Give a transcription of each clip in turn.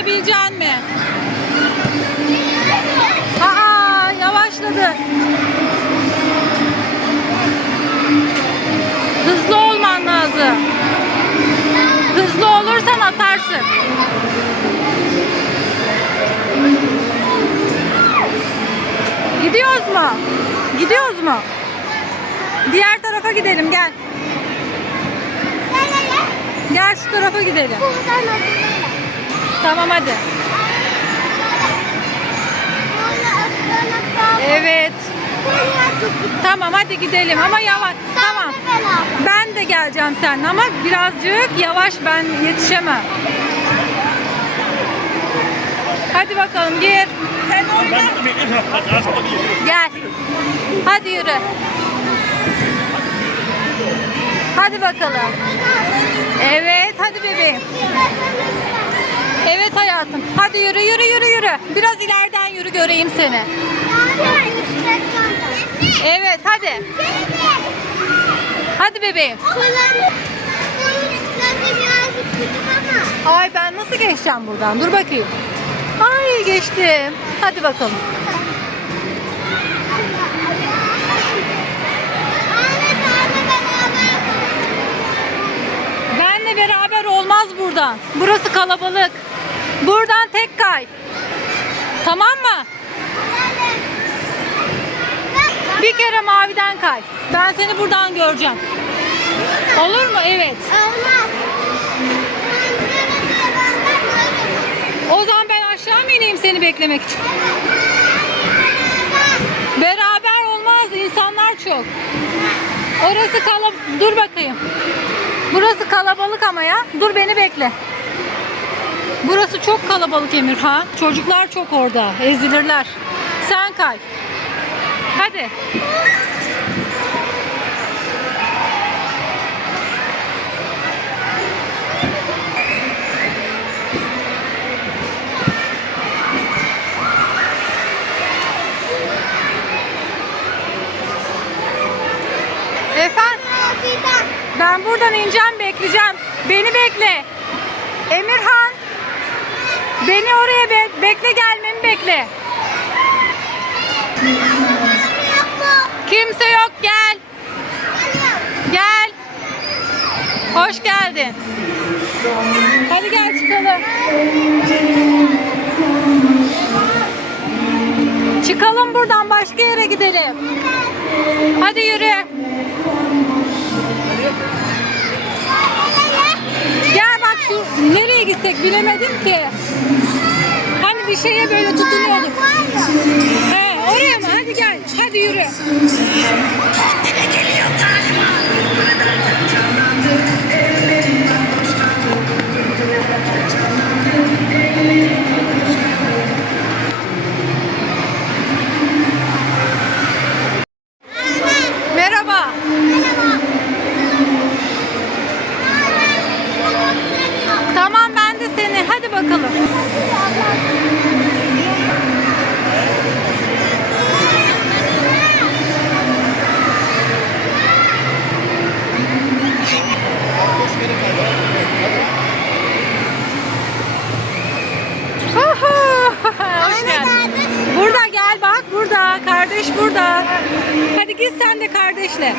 alabilecek mi? Aa yavaşladı. Hızlı olman lazım. Hızlı olursan atarsın. Gidiyoruz mu? Gidiyoruz mu? Diğer tarafa gidelim gel. Gel şu tarafa gidelim. Tamam hadi. Evet. Tamam hadi gidelim ama yavaş. Tamam. Ben de geleceğim sen ama birazcık yavaş ben yetişemem. Hadi bakalım gir. Gel. Hadi yürü. Hadi bakalım. Evet hadi bebeğim. Evet hayatım. Hadi yürü yürü yürü yürü. Biraz ileriden yürü göreyim seni. Evet hadi. Hadi bebeğim. Ay ben nasıl geçeceğim buradan? Dur bakayım. Ay geçtim. Hadi bakalım. Benle beraber olmaz buradan. Burası kalabalık. Buradan tek kay. Tamam mı? Bir kere maviden kay. Ben seni buradan göreceğim. Olur mu? Evet. Olmaz. O zaman ben aşağı mı ineyim seni beklemek için? Beraber olmaz. İnsanlar çok. Orası kalabalık. Dur bakayım. Burası kalabalık ama ya. Dur beni bekle. Burası çok kalabalık Emirhan. Çocuklar çok orada. Ezilirler. Sen kay. Hadi. Efendim? Ben buradan ineceğim bekleyeceğim. Beni bekle. Emirhan. Beni oraya be bekle gelmemi bekle. Kimse yok gel. Gel. Hoş geldin. Hadi gel çıkalım. Çıkalım buradan başka yere gidelim. Hadi yürü. bak şu nereye gitsek bilemedim ki. Hani bir şeye böyle tutunuyorduk. He, oraya mı? Hadi gel. Hadi yürü. Kendine geliyor galiba. Burada gel bak burada. Kardeş burada. Hadi git sen de kardeşle.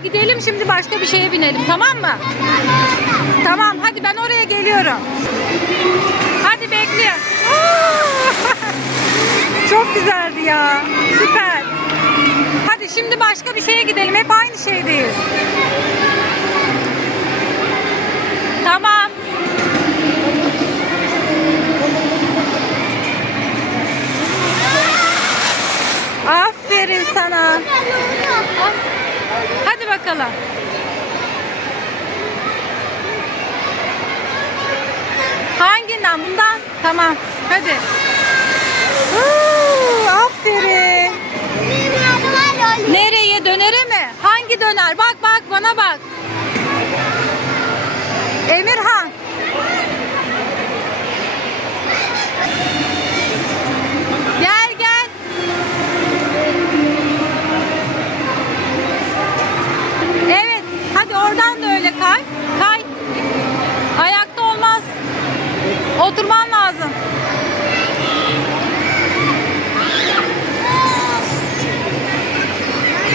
Hadi gidelim şimdi başka bir şeye binelim tamam mı? Tamam hadi ben oraya geliyorum. Hadi bekle. Çok güzeldi ya. Süper. Hadi şimdi başka bir şeye gidelim. Hep aynı şeydeyiz. Tamam. Aferin sana bakalım. Hanginden? Bundan? Tamam. Hadi. Uuu, aferin. Nereye? Dönere mi? Hangi döner? Bak bak bana bak. Emirhan. Oradan da öyle kay. Kay. Ayakta olmaz. Oturman lazım.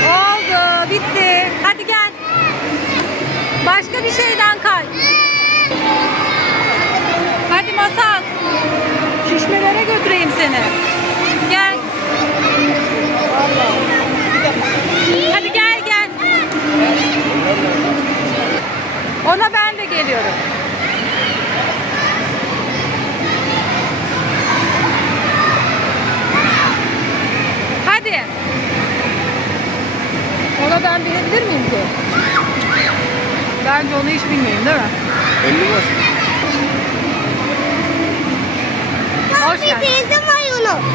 Oldu. Bitti. Hadi gel. Başka bir şeyden kay. Hadi masal. Şişmelere götüreyim seni.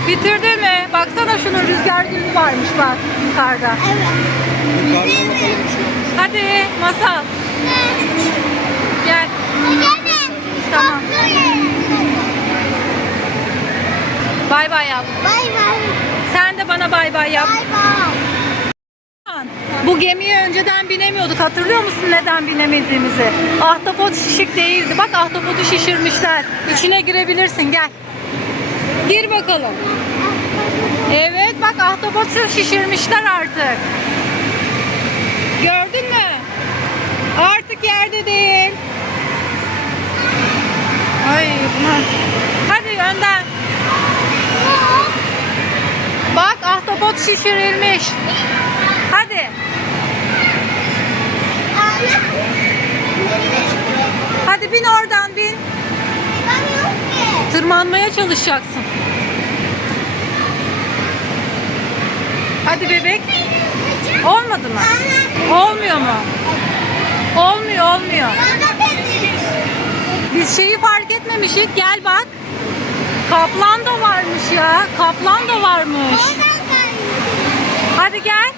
Bitirdi mi? Baksana şunu rüzgar gülü varmış bak yukarıda. Evet. Hadi masal. Gel. Tamam. Bay bay yap. Bay bay. Sen de bana bay bay yap. Bay bay. Bu gemiye önceden binemiyorduk. Hatırlıyor musun neden binemediğimizi? Ahtapot şişik değildi. Bak ahtapotu şişirmişler. İçine girebilirsin. Gel. Gir bakalım. Evet bak ahtapotu şişirmişler artık. Gördün mü? Artık yerde değil. Ay bunlar. Hadi önden. Bak ahtapot şişirilmiş. Hadi. Hadi bin orada tırmanmaya çalışacaksın. Hadi bebek. Olmadı mı? Olmuyor mu? Olmuyor, olmuyor. Biz şeyi fark etmemişiz. Gel bak. Kaplan da varmış ya. Kaplan da varmış. Hadi gel.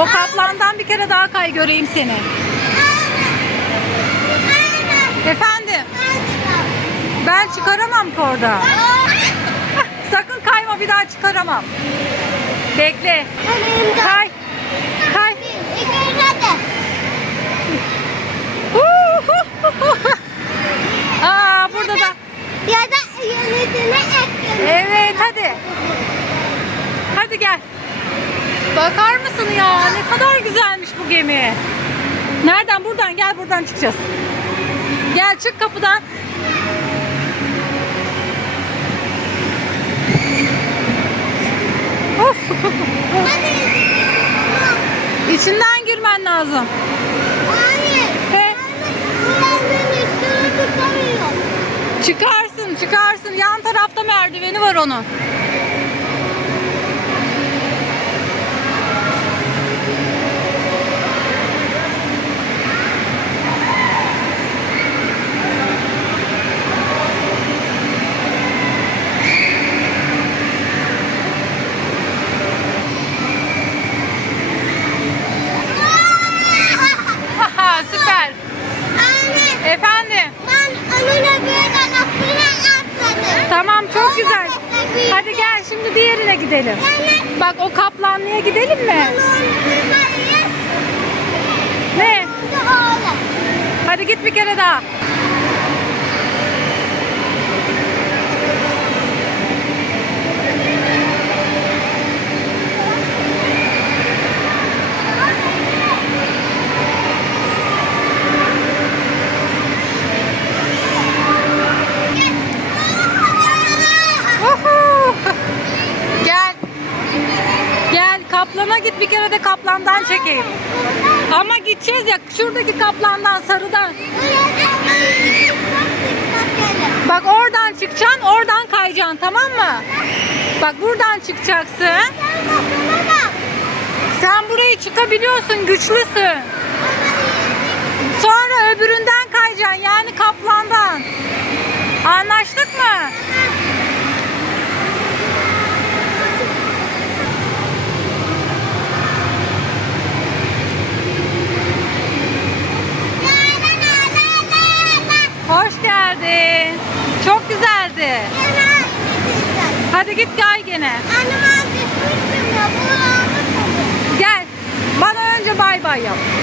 O kaplandan bir kere daha kay göreyim seni. Efendim. Ben çıkaramam ki orada. Sakın kayma bir daha çıkaramam. Bekle. Kay. Kay. Aa burada da. Ya da yenisini Evet hadi. Hadi gel. Bakar mısın ya? Ne kadar güzelmiş bu gemi. Nereden? Buradan gel buradan çıkacağız. Gel çık kapıdan. İçinden girmen lazım. He? Çıkarsın çıkarsın. Yan tarafta merdiveni var onun. şimdi diğerine gidelim. Yani. Bak o kaplanlıya gidelim mi? Ne? Hadi git bir kere daha. de kaplandan çekeyim. Ama gideceğiz ya şuradaki kaplandan sarıdan. Bak oradan çıkacaksın oradan kayacaksın tamam mı? Bak buradan çıkacaksın. Sen burayı çıkabiliyorsun güçlüsün. Sonra öbüründen kayacaksın yani kaplandan. Anlaştık mı? yine. Annem abi sürtmüyor. Bunu almış Gel. Bana önce bay bay yap.